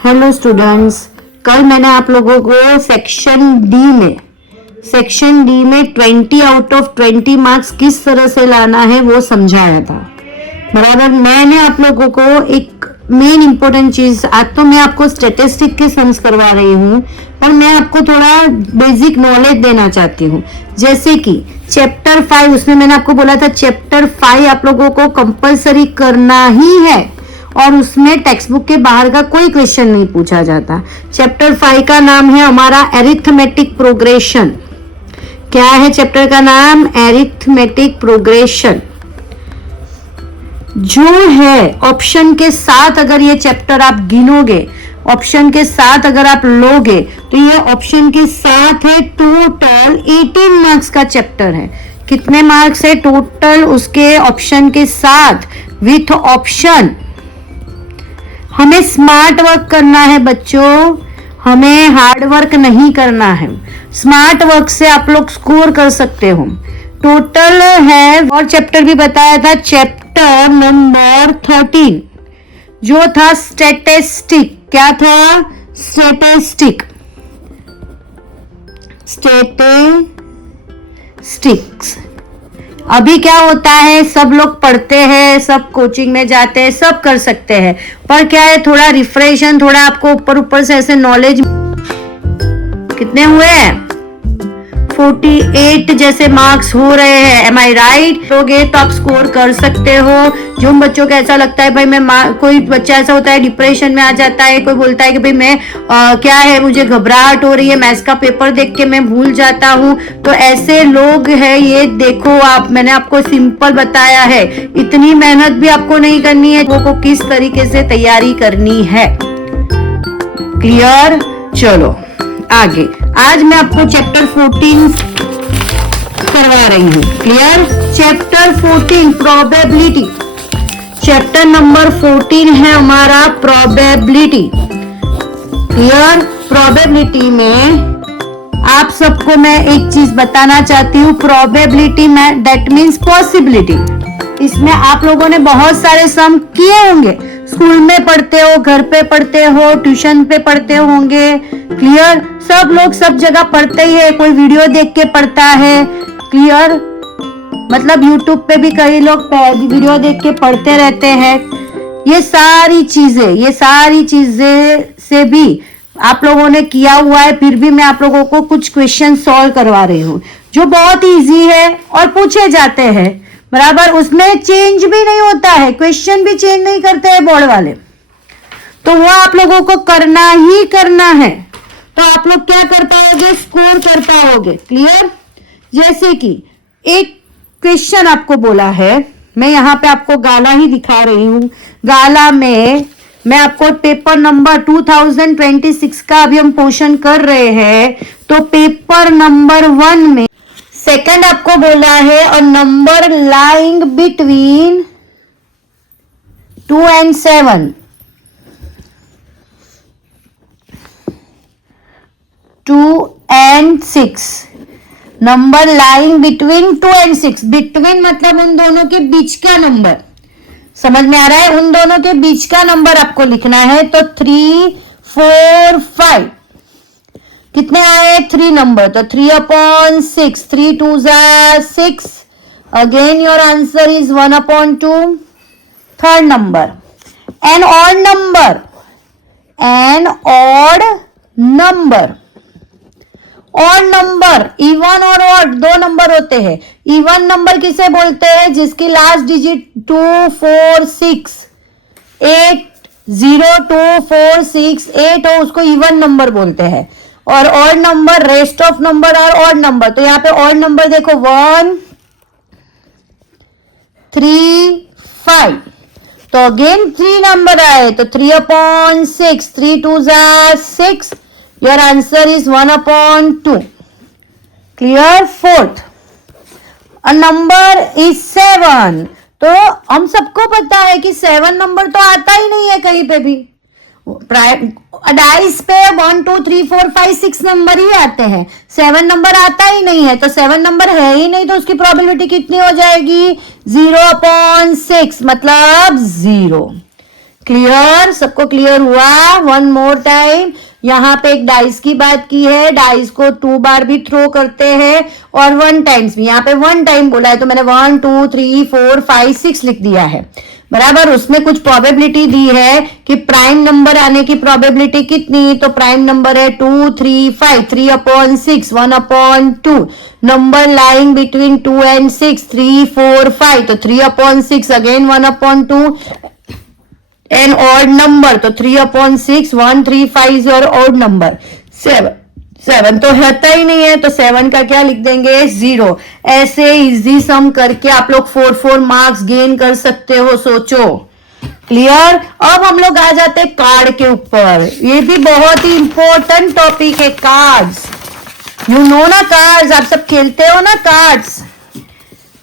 Hello students, कल मैंने आप लोगों को सेक्शन डी में 20 आउट ऑफ 20 मार्क्स किस तरह से लाना है वो समझाया था। बराबर। मैंने आप लोगों को एक मेन इंपॉर्टेंट चीज, आज तो मैं आपको स्टैटिस्टिक के सम्स करवा रही हूँ, पर मैं आपको थोड़ा बेसिक नॉलेज देना चाहती हूँ। जैसे कि चैप्टर 5, उसमें मैंने आपको बोला था चैप्टर 5 आप लोगों को कंपलसरी करना ही है और उसमें टेक्स्ट बुक के बाहर का कोई क्वेश्चन नहीं पूछा जाता। चैप्टर 5 का नाम है हमारा अरिथमेटिक प्रोग्रेशन। क्या है चैप्टर का नाम? Arithmetic progression. जो है ऑप्शन के साथ, अगर ये चैप्टर आप गिनोगे, ऑप्शन के साथ अगर आप लोगे, तो ये ऑप्शन के साथ है टोटल 18 मार्क्स का चैप्टर है। कितने मार्क्स है टोटल उसके ऑप्शन के साथ विथ ऑप्शन? हमें स्मार्ट वर्क करना है बच्चों, हमें हार्ड वर्क नहीं करना है। स्मार्ट वर्क से आप लोग स्कोर कर सकते हो। टोटल है, और चैप्टर भी बताया था, चैप्टर नंबर 13 जो था स्टैटिस्टिक। क्या था? स्टैटिस्टिक्स। अभी क्या होता है, सब लोग पढ़ते हैं, सब कोचिंग में जाते हैं, सब कर सकते हैं, पर क्या है थोड़ा रिफ्रेशन, थोड़ा आपको ऊपर से ऐसे नॉलेज। कितने हुए हैं? 48 जैसे मार्क्स हो रहे हैं। एम आई राइट? लोगे तो आप स्कोर कर सकते हो। जो बच्चों को ऐसा लगता है भाई मैं, कोई बच्चा ऐसा होता है डिप्रेशन में आ जाता है, कोई बोलता है कि भाई मैं क्या है, मुझे घबराहट हो रही है, मैथ्स का पेपर देख के मैं भूल जाता हूँ, तो ऐसे लोग हैं, ये देखो आप, मैंने आपको सिंपल बताया है, इतनी मेहनत भी आपको नहीं करनी है, वो को किस तरीके से तैयारी करनी है। क्लियर? चलो आगे। आज मैं आपको चैप्टर 14 करवा रही हूँ। Clear? Chapter 14 probability. Chapter number 14 है हमारा प्रोबेबिलिटी। क्लियर? प्रोबेबिलिटी में आप सबको मैं एक चीज बताना चाहती हूँ। प्रोबेबिलिटी में दैट मीन्स पॉसिबिलिटी। इसमें आप लोगों ने बहुत सारे सम किए होंगे, स्कूल में पढ़ते हो, घर पे पढ़ते हो, ट्यूशन पे पढ़ते होंगे। क्लियर? सब लोग सब जगह पढ़ते ही है, कोई वीडियो देख के पढ़ता है। क्लियर? मतलब यूट्यूब पे भी कई लोग वीडियो देख के पढ़ते रहते हैं। ये सारी चीजें से भी आप लोगों ने किया हुआ है, फिर भी मैं आप लोगों को कुछ क्वेश्चन सॉल्व करवा रही हूँ जो बहुत इजी है और पूछे जाते हैं। बराबर। उसमें चेंज भी नहीं होता है, क्वेश्चन भी चेंज नहीं करते हैं बोर्ड वाले, तो वो आप लोगों को करना ही करना है। तो आप लोग क्या कर पाओगे? स्कोर कर पाओगे। क्लियर? जैसे कि एक क्वेश्चन आपको बोला है, मैं यहाँ पे आपको गाला ही दिखा रही हूँ। गाला में मैं आपको पेपर नंबर 2026 का अभी हम पोर्शन कर रहे हैं, तो पेपर नंबर 1 में सेकंड आपको बोला है a number lying between 2 and 7। 2 and 6 number lying between 2 and 6। Between मतलब उन दोनों के बीच का नंबर, समझ में आ रहा है? उन दोनों के बीच का नंबर आपको लिखना है। तो 3, 4, 5 कितने आए? 3 नंबर, तो 3/6, 3 2s are 6। Again your answer is 1/2। Third number an odd number, odd number even और ऑड दो नंबर होते हैं। इवन नंबर किसे बोलते हैं? जिसकी लास्ट डिजिट 2, 4, 6, 8, 0, 2, 4, 6, 8 हो, उसको इवन नंबर बोलते हैं। और odd number, rest of number और ऑड नंबर। तो यहाँ पे ऑड नंबर देखो 1, 3, 5, तो अगेन 3 नंबर आए, तो 3/6, 3 2s are 6। Your answer is 1/2। Clear? Fourth number is 7। तो हम सबको पता है कि 7 नंबर तो आता ही नहीं है कहीं पे भी। डाइस पे 1 2 3 4 5 6 नंबर ही आते हैं, 7 नंबर आता ही नहीं है। तो 7 नंबर है ही नहीं, तो उसकी प्रोबेबिलिटी कितनी हो जाएगी? 0/6 मतलब 0। क्लियर? सबको क्लियर हुआ? वन मोर टाइम, यहाँ पे एक डाइस की बात की है, डाइस को 2 बार भी थ्रो करते हैं और 1 टाइम्स भी। यहाँ पे 1 टाइम बोला है तो मैंने 1 2 3 4 5 6 लिख दिया है, बराबर। उसमें कुछ प्रोबेबिलिटी दी है कि प्राइम नंबर आने की प्रोबेबिलिटी कितनी, तो प्राइम नंबर है 2 3 5, 3/6, 1/2, नंबर लाइंग बिटवीन 2 and 6, 3 4 5, तो 3/6 अगेन 1/2, एन ऑड नंबर, तो 3/6, 1 3 5 इज योर ऑड नंबर। 7 तो रहता ही नहीं है, तो 7 का क्या लिख देंगे? 0। ऐसे इजी सम करके आप लोग 4 मार्क्स गेन कर सकते हो, सोचो। क्लियर? अब हम लोग आ जाते हैं कार्ड के ऊपर। ये भी बहुत ही इंपॉर्टेंट टॉपिक है, कार्ड्स। यू नो ना कार्ड्स, आप सब खेलते हो ना कार्ड्स।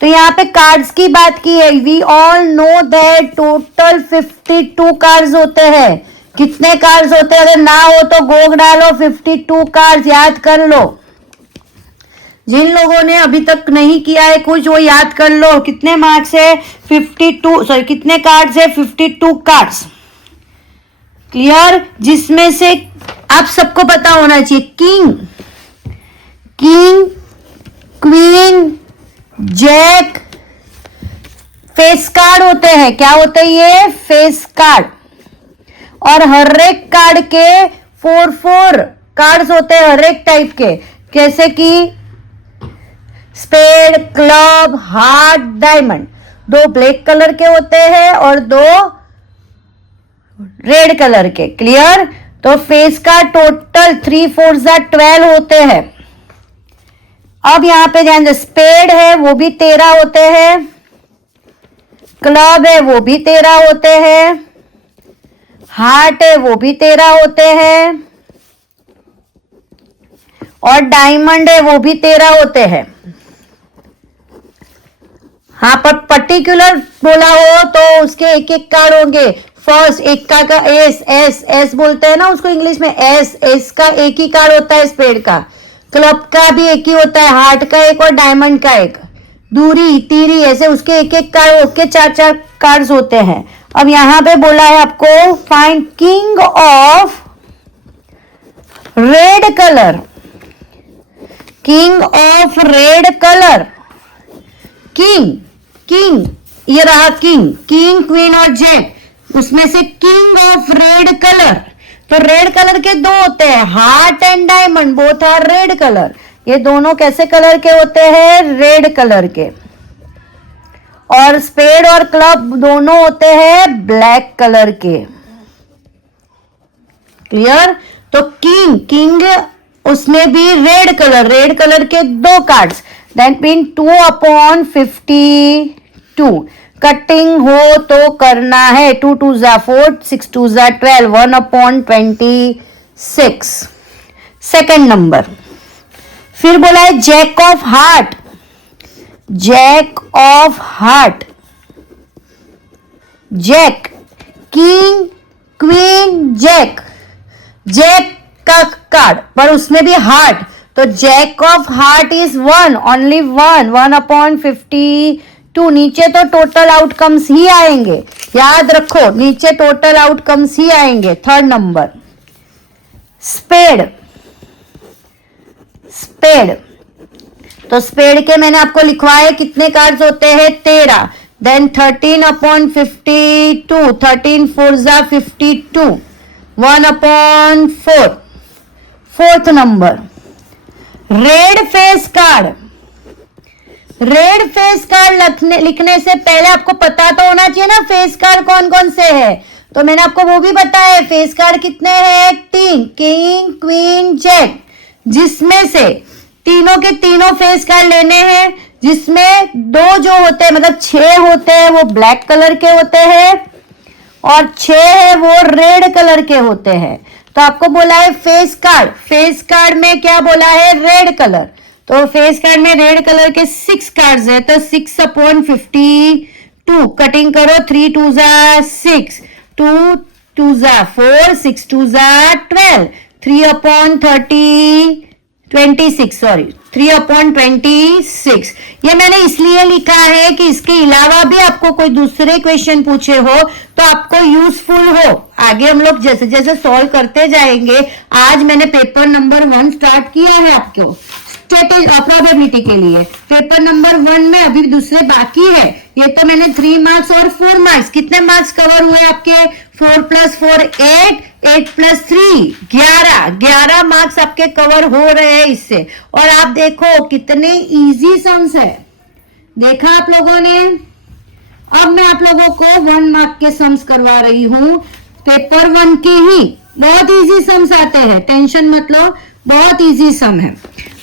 तो यहाँ पे कार्ड्स की बात की है। We all know that total 52 cards होते हैं। कितने कार्ड्स होते हैं? अगर ना हो तो गोग डालो, 52 कार्ड्स याद कर लो। जिन लोगों ने अभी तक नहीं किया है कुछ, वो याद कर लो। कितने मार्क्स है? 52, सॉरी कितने कार्ड्स है? 52 कार्ड्स। क्लियर? जिसमें से आप सबको पता होना चाहिए, king, queen, jack, face card होते हैं। क्या होते हैं ये? Face card. और हर एक कार्ड के 4 कार्ड्स होते हैं, हर एक टाइप के, जैसे कि spade, club, heart, diamond. 2 black colour के होते हैं और 2 रेड कलर के। क्लियर? तो फेस कार्ड टोटल 3 4 12 होते हैं। अब यहां पे ध्यान दे, स्पेड है वो भी 13 होते हैं, क्लब है वो भी 13 होते हैं, हार्ट है वो भी 13 होते हैं, और डायमंड है वो भी 13 होते हैं। हाँ, पर पर्टिकुलर बोला हो तो उसके एक एक कार्ड होंगे। फर्स्ट एक का एस बोलते हैं ना उसको इंग्लिश में, एस का एक ही कार्ड होता है, स्पेड का। क्लब का भी एक ही होता है, हार्ट का एक और डायमंड का एक। दूरी, तीरी, ऐसे उसके एक एक कार्ड, उसके 4 कार्ड्स होते हैं। अब यहां पे बोला है आपको find king of red colour, king of red colour. King ये रहा किंग, क्वीन और जैक, उसमें से किंग ऑफ रेड कलर। तो रेड कलर के 2 होते हैं, heart and diamond, both are red colour. ये दोनों कैसे कलर के होते हैं? रेड कलर के। और स्पेड और क्लब दोनों होते हैं ब्लैक कलर के। क्लियर? तो किंग उसमें भी रेड कलर के 2 कार्ड्स, दैट मीन 2/52। कटिंग हो तो करना है। 2 2 4, 6 2 12, 1/26। Second number. फिर बोला है jack of heart, jack of heart, jack, king, queen, jack. Jack का कार्ड पर उसमें भी हार्ट, तो jack of heart is 1, only 1/52। नीचे तो टोटल आउटकम्स ही आएंगे, याद रखो, नीचे टोटल आउटकम्स ही आएंगे। थर्ड नंबर स्पेड, तो स्पेड के मैंने आपको लिखवाए कितने कार्ड्स होते हैं? 13। Then 13/52, 13 4 52, 1/4। Fourth number red face card. Red face card लिखने से पहले आपको पता तो होना चाहिए ना फेस कार्ड कौन कौन से है। तो मैंने आपको वो भी बताया, फेस कार्ड कितने हैं? 3, किंग, क्वीन, जैक, जिसमें से तीनों के तीनों फेस कार्ड लेने हैं, जिसमें 2 जो होते हैं, मतलब 6 होते हैं वो ब्लैक कलर के होते हैं और 6 है वो रेड कलर के होते हैं। तो आपको बोला है फेस कार्ड में क्या बोला है? Red colour. तो फेस कार्ड में रेड कलर के 6 कार्ड्स है, तो 6/52। कटिंग करो, 3 2 6, 2 2 4, 6 2 12, 3/32। 26, सॉरी 3/26। ये मैंने इसलिए लिखा है कि इसके अलावा भी आपको कोई दूसरे क्वेश्चन पूछे हो तो आपको यूजफुल हो। आगे हम लोग जैसे जैसे सॉल्व करते जाएंगे। आज मैंने पेपर नंबर 1 स्टार्ट किया है आपको प्रोबेबिलिटी के लिए। पेपर नंबर 1 में अभी दूसरे बाकी है। ये तो मैंने 3 मार्क्स और 4 मार्क्स, कितने मार्क्स कवर हुए आपके? 4 + 4 8, 8 + 3 11 मार्क्स आपके कवर हो रहे हैं इससे। और आप देखो कितने इजी सम्स है, देखा आप लोगों ने। अब मैं आप लोगों को 1 मार्क के सम्स करवा रही हूँ, पेपर 1 के ही। बहुत इजी सम्स आते हैं, टेंशन मत लो, बहुत इजी सम है।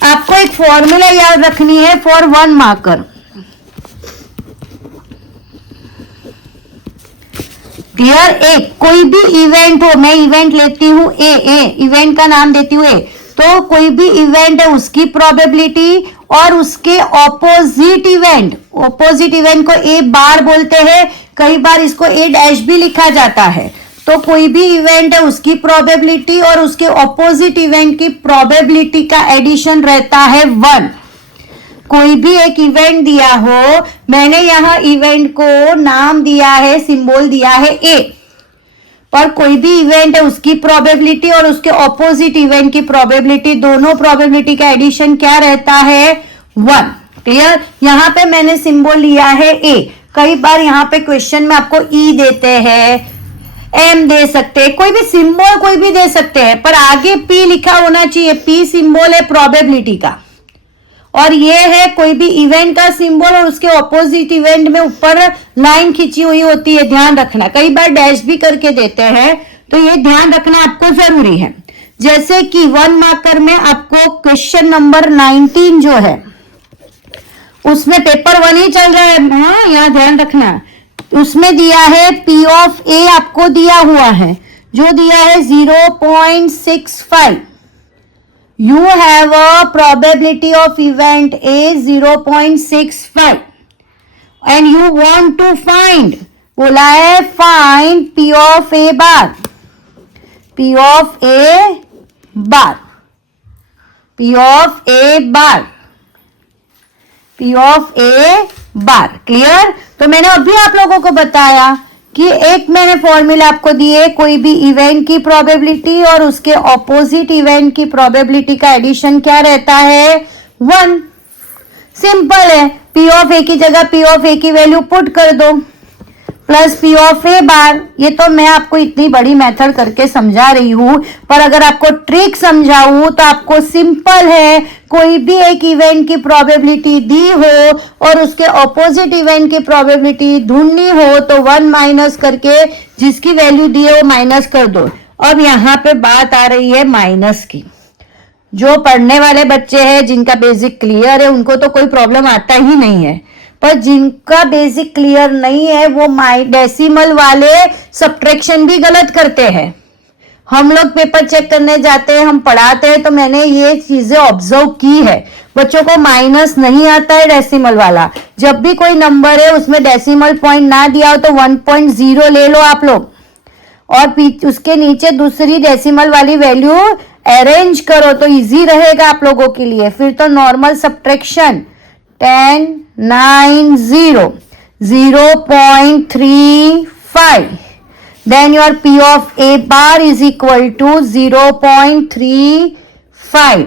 आपको एक फॉर्मूला याद रखनी है फॉर 1 मार्कर। क्लियर? एक कोई भी इवेंट हो, मैं इवेंट लेती हूं ए इवेंट का नाम देती हूं ए, तो कोई भी इवेंट है उसकी प्रोबेबिलिटी और उसके ऑपोजिट इवेंट को ए बार बोलते हैं, कई बार इसको ए डैश भी लिखा जाता है। तो कोई भी इवेंट है उसकी प्रोबेबिलिटी और उसके ऑपोजिट इवेंट की प्रोबेबिलिटी का एडिशन रहता है 1। कोई भी एक इवेंट दिया हो, मैंने यहां इवेंट को नाम दिया है, सिंबल दिया है ए, पर कोई भी इवेंट है उसकी प्रोबेबिलिटी और उसके ऑपोजिट इवेंट की प्रोबेबिलिटी, दोनों प्रोबेबिलिटी का एडिशन क्या रहता है? 1। क्लियर? यहां पे मैंने सिंबल लिया है ए। कई बार यहां पे क्वेश्चन में आपको ई देते हैं, एम दे सकते हैं, कोई भी सिंबल कोई भी दे सकते हैं, पर आगे पी लिखा होना चाहिए। पी सिंबल है प्रोबेबिलिटी का, और ये है कोई भी इवेंट का सिंबल और उसके ऑपोजिट इवेंट में ऊपर लाइन खींची हुई होती है, ध्यान रखना। कई बार डैश भी करके देते हैं, तो ये ध्यान रखना आपको जरूरी है। जैसे कि 1 मार्कर में आपको क्वेश्चन नंबर 19 जो है उसमें पेपर 1 ही चल रहा है, हाँ यहाँ ध्यान रखना। उसमें दिया है P ऑफ A, आपको दिया हुआ है, जो दिया है 0.65। You have a probability of event A 0.65 and you want to find, बोला है find P of A bar, P of A bar, P of A bar, P of A bar। Clear? तो मैंने अभी आप लोगों को बताया कि एक मैंने फॉर्मूला आपको दिए, कोई भी इवेंट की प्रोबेबिलिटी और उसके ऑपोजिट इवेंट की प्रोबेबिलिटी का एडिशन क्या रहता है? 1। सिंपल है, P ऑफ A की जगह P ऑफ A की वैल्यू पुट कर दो प्लस P ऑफ A बार। ये तो मैं आपको इतनी बड़ी मेथड करके समझा रही हूं, पर अगर आपको ट्रिक समझाऊं तो आपको सिंपल है, कोई भी एक इवेंट की प्रोबेबिलिटी दी हो और उसके ऑपोजिट इवेंट की प्रोबेबिलिटी ढूंढनी हो तो 1 माइनस करके जिसकी वैल्यू दी है वो माइनस कर दो। अब यहाँ पे बात आ रही है माइनस की। जो पढ़ने वाले बच्चे हैं जिनका बेसिक क्लियर है उनको तो कोई प्रॉब्लम आता ही नहीं है, पर जिनका बेसिक क्लियर नहीं है वो डेसिमल वाले सब्ट्रैक्शन भी गलत करते हैं। हम लोग पेपर चेक करने जाते हैं, हम पढ़ाते हैं, तो मैंने ये चीजें ऑब्जर्व की है। बच्चों को माइनस नहीं आता है डेसिमल वाला। जब भी कोई नंबर है उसमें डेसिमल पॉइंट ना दिया हो तो 1.0 ले लो आप लोग, और उसके नीचे दूसरी डेसिमल वाली वैल्यू अरेंज करो तो इजी रहेगा आप लोगों के लिए। फिर तो normal subtraction 10 9 0 0.35, then your P of A bar is equal to 0.35।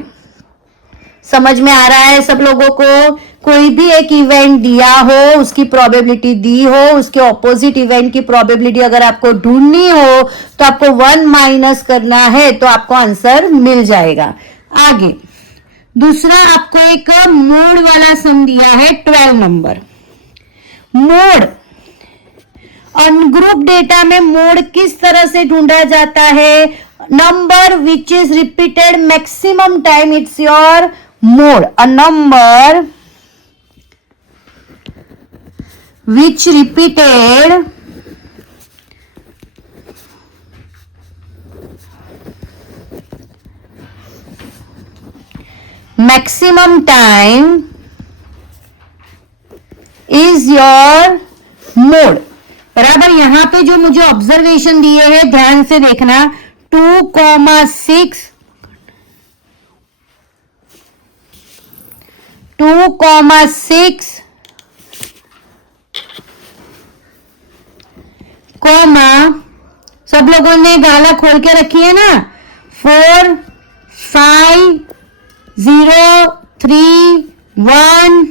समझ में आ रहा है सब लोगों को? कोई भी एक इवेंट दिया हो, उसकी प्रोबेबिलिटी दी हो, उसके ऑपोजिट इवेंट की प्रोबेबिलिटी अगर आपको ढूंढनी हो तो आपको 1 माइनस करना है, तो आपको आंसर मिल जाएगा। आगे दूसरा आपको एक मोड वाला सम दिया है 12 नंबर। मोड, अनग्रुप डेटा में मोड किस तरह से ढूंढा जाता है? Number which is repeated maximum time, it's your mode. A number which repeated maximum time is your mode. बराबर। यहां पे जो मुझे ऑब्जर्वेशन दिए हैं ध्यान से देखना, 2,6 2,6 कॉमा, सब लोगों ने गाला खोल के रखी है ना, 4, 5, 0, 3, 1,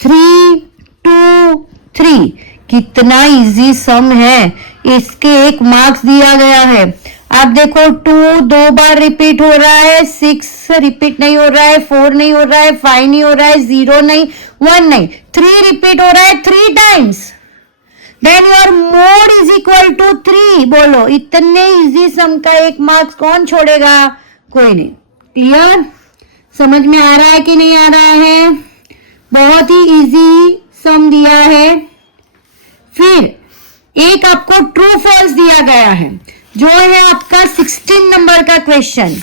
3, 2, 3। कितना इजी सम है, इसके 1 मार्क्स दिया गया है। आप देखो 2 2 बार रिपीट हो रहा है, 6 रिपीट नहीं हो रहा है, 4 नहीं हो रहा है, 5 नहीं हो रहा है, 0 नहीं, 1 नहीं, 3 रिपीट हो रहा है 3 times. Then your mode is equal to 3। बोलो इतने इजी सम का 1 मार्क्स कौन छोड़ेगा? कोई नहीं। क्लियर? समझ में आ रहा है कि नहीं आ रहा है? बहुत ही इजी सम दिया है। फिर एक आपको ट्रू फॉल्स दिया गया है, जो है आपका 16 नंबर का क्वेश्चन।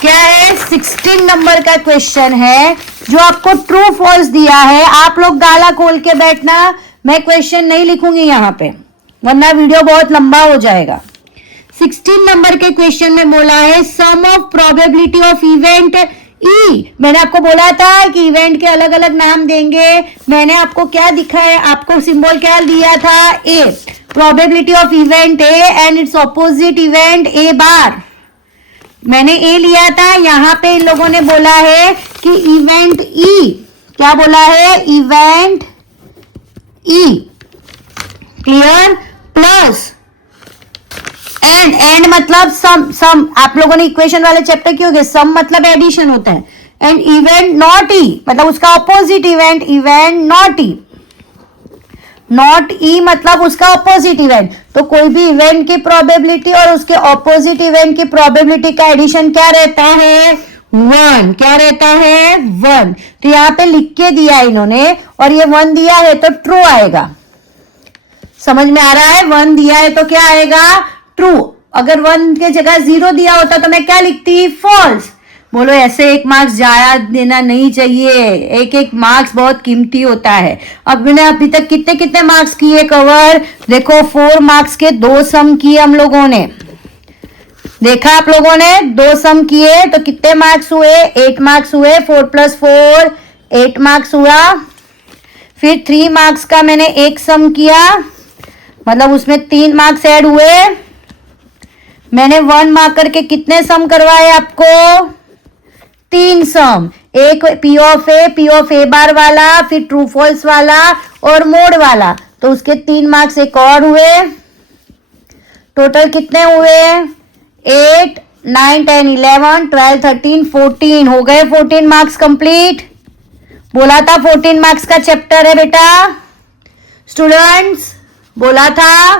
क्या है? 16 नंबर का क्वेश्चन है जो आपको ट्रू फॉल्स दिया है। आप लोग गाला खोल के बैठना, मैं क्वेश्चन नहीं लिखूंगी यहाँ पे, वरना वीडियो बहुत लंबा हो जाएगा। 16 नंबर के क्वेश्चन में बोला है sum of probability of event E. मैंने आपको बोला था कि इवेंट के अलग अलग नाम देंगे। मैंने आपको क्या दिखाया, आपको सिंबल क्या दिया था? A. Probability of event A and its opposite event A bar. मैंने ए लिया था। यहां पे इन लोगों ने बोला है कि इवेंट ई, क्या बोला है? Event E. Clear? Plus and मतलब सम आप लोगों ने इक्वेशन वाले चैप्टर किए होंगे। सम मतलब एडिशन होता है, एंड इवेंट नॉट ई मतलब उसका opposite event, event not E. Not E मतलब उसका ऑपोजिट इवेंट। तो कोई भी इवेंट की प्रोबेबिलिटी और उसके ऑपोजिट इवेंट की प्रोबेबिलिटी का एडिशन क्या रहता है? 1। क्या रहता है? 1। तो यहां पे लिख के दिया इन्होंने, और ये 1 दिया है तो ट्रू आएगा। समझ में आ रहा है? 1 दिया है तो क्या आएगा? ट्रू। अगर 1 के जगह 0 दिया होता तो मैं क्या लिखती? फॉल्स। बोलो ऐसे 1 मार्क्स जाया देना नहीं चाहिए। 1 मार्क्स बहुत कीमती होता है। अब मैंने अभी तक कितने कितने मार्क्स किए कवर? देखो 4 मार्क्स के 2 सम किए हम लोगों ने। देखा आप लोगों ने? 2 सम किए तो कितने मार्क्स हुए? 8 मार्क्स हुए। 4 + 4 8 मार्क्स हुआ। फिर 3 मार्क्स का मैंने 1 सम किया, मतलब उसमें 3 मार्क्स ऐड हुए। मैंने 1 मार्क करके कितने सम करवाए आपको? 3 सम। एक पी ऑफ ए बार वाला, फिर ट्रू फॉल्स वाला और मोड वाला, तो उसके 3 मार्क्स एक और हुए। टोटल कितने हुए? 8 9 10 11 12 13 14 हो गए। 14 मार्क्स कंप्लीट। बोला था 14 मार्क्स का चैप्टर है बेटा स्टूडेंट्स, बोला था।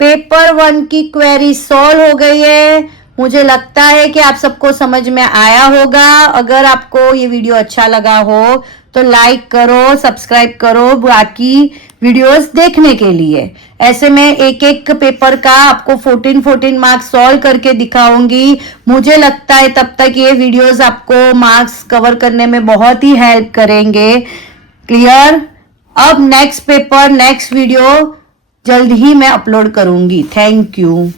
पेपर 1 की क्वेरी सॉल्व हो गई है। मुझे लगता है कि आप सबको समझ में आया होगा। अगर आपको ये वीडियो अच्छा लगा हो तो लाइक करो, सब्सक्राइब करो बाकी वीडियोस देखने के लिए। ऐसे में एक एक पेपर का आपको 14 मार्क्स सॉल्व करके दिखाऊंगी। मुझे लगता है तब तक ये वीडियोस आपको मार्क्स कवर करने में बहुत ही हेल्प करेंगे। क्लियर? अब नेक्स्ट पेपर, नेक्स्ट वीडियो जल्द ही मैं अपलोड करूंगी। Thank you.